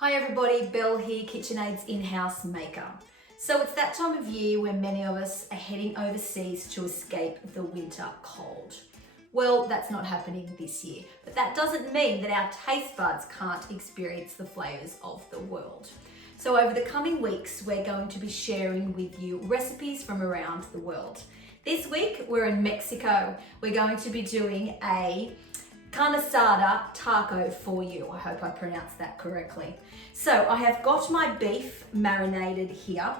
Hi everybody, Belle here, KitchenAid's in-house maker. So it's that time of year where many of us are heading overseas to escape the winter cold. Well, that's not happening this year, but that doesn't mean that our taste buds can't experience the flavors of the world. So over the coming weeks, we're going to be sharing with you recipes from around the world. This week, we're in Mexico. We're going to be doing a Carne asada taco for you. I hope I pronounced that correctly. So I have got my beef marinated here.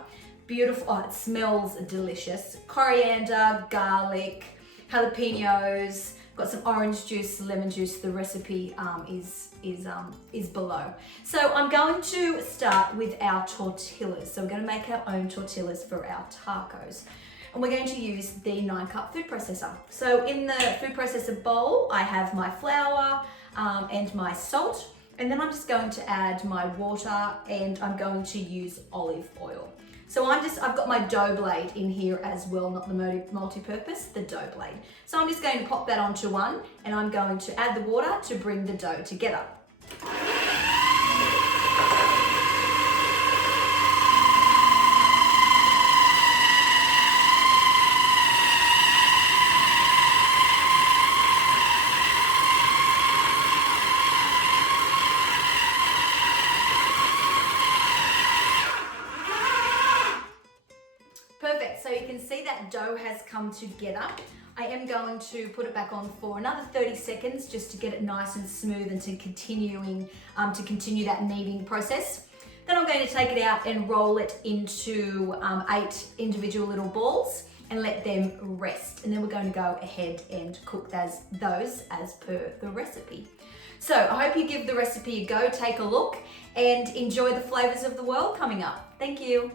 Beautiful, oh, it smells delicious. Coriander, garlic, jalapenos, got some orange juice, lemon juice. The recipe is below. So I'm going to start with our tortillas. So we're going to make our own tortillas for our tacos. And we're going to use the 9-cup food processor. So in the food processor bowl, I have my flour and my salt, and then I'm just going to add my water, and I'm going to use olive oil. So I've got my dough blade in here as well, not the multi-purpose, the dough blade. So I'm just going to pop that onto one, and I'm going to add the water to bring the dough together. Perfect, so you can see that dough has come together. I am going to put it back on for another 30 seconds just to get it nice and smooth and to continue that kneading process. Then I'm going to take it out and roll it into 8 individual little balls and let them rest. And then we're going to go ahead and cook those as per the recipe. So I hope you give the recipe a go, take a look, and enjoy the flavors of the world coming up. Thank you.